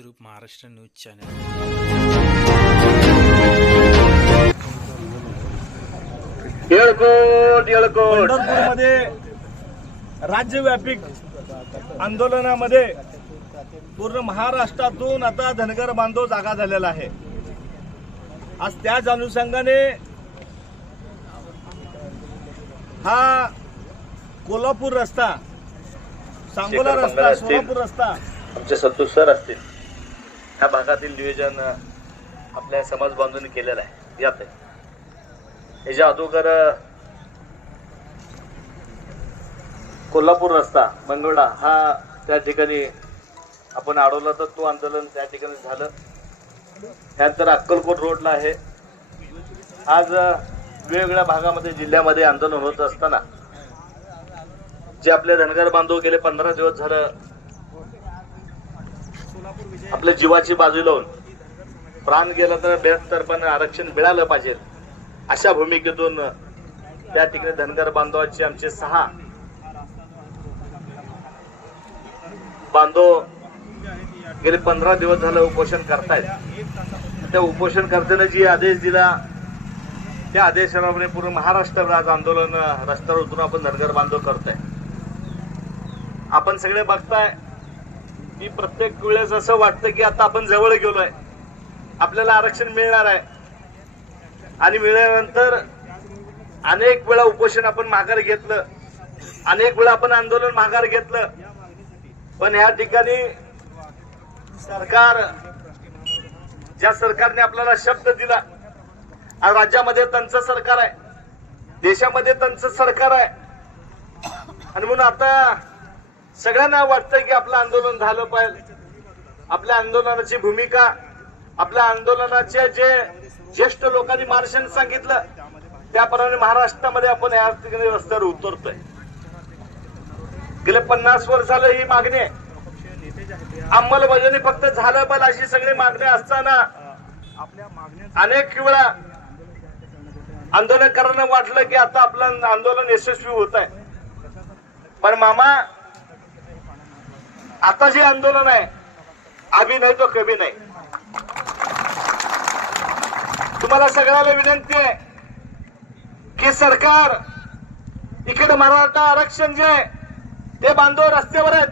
विद्रूप Maharashtra news channel पंढरपूरमध्ये राज्यव्यापी आंदोलनामध्ये पूर्ण महाराष्ट्रातून आता धनगर बांधव जागा झालेला आहे. आज त्याच अनुषंगाने हा कोल्हापूर रस्ता सांगोला रस्ता. सोलापूर रस्ता आमचे संतोष सर असतील. ह्या भागातील नियोजन आपल्या समाज बांधून केलेलं आहे. यात आहे. याच्या अगोदर कोल्हापूर रस्ता मंगळा हा त्या ठिकाणी आपण अडवला तर तो आंदोलन त्या ठिकाणी झालं. त्यानंतर अक्कलकोट रोडला आहे. आज वेगवेगळ्या भागामध्ये जिल्ह्यामध्ये आंदोलन होत असताना जे आपले धनगर बांधव गेले पंधरा दिवस झालं आपल्या जीवाची बाजू लावून प्राण गेला तर बेहत्तर आरक्षण मिळालं पाहिजे. अशा भूमिकेतून त्या ठिकाणी धनगर बांधवाचे आमचे सहा बांधव गेले पंधरा दिवस झालं उपोषण करतायत. त्या उपोषण करताना जी आदेश दिला त्या आदेशाप्रमाणे पूर्ण महाराष्ट्र आज आंदोलन रस्त्यावर उतरून आपण धनगर बांधव करतोय. आपण सगळे बघताय की प्रत्येक वेळेस असं वाटतं की आता आपण जवळ गेलोय. आपल्याला आरक्षण मिळणार आहे. आणि मिळाल्यानंतर अनेक वेळा उपोषण आपण माघार घेतलं. अनेक वेळा आपण आंदोलन माघार घेतलं. पण ह्या ठिकाणी सरकार ज्या सरकारने आपल्याला शब्द दिला राज्यामध्ये त्यांचं सरकार आहे. देशामध्ये त्यांचं सरकार आहे. आणि म्हणून आता सगळ्यांना वाटतंय की आपलं आंदोलन झालं पाहिजे. आपल्या आंदोलनाची भूमिका आपल्या आंदोलनाचे जे ज्येष्ठ लोकांनी मार्शन सांगितलं त्याप्रमाणे महाराष्ट्रामध्ये आपण या ठिकाणी रस्त्यावर उतरतोय. गेले पन्नास वर्ष झालं ही मागणी. आहे अंमलबजावणी फक्त झालं पण अशी सगळी मागणी असताना अनेक वेळा आंदोलनकारांना वाटलं की आता आपलं आंदोलन यशस्वी होत आहे. पण मामा आता जे आंदोलन आहे आम्ही नाही तो कमी नाही. तुम्हाला सगळ्याला विनंती आहे की सरकार इकडे मराठा आरक्षण जे आहे ते बांधव रस्त्यावर आहेत.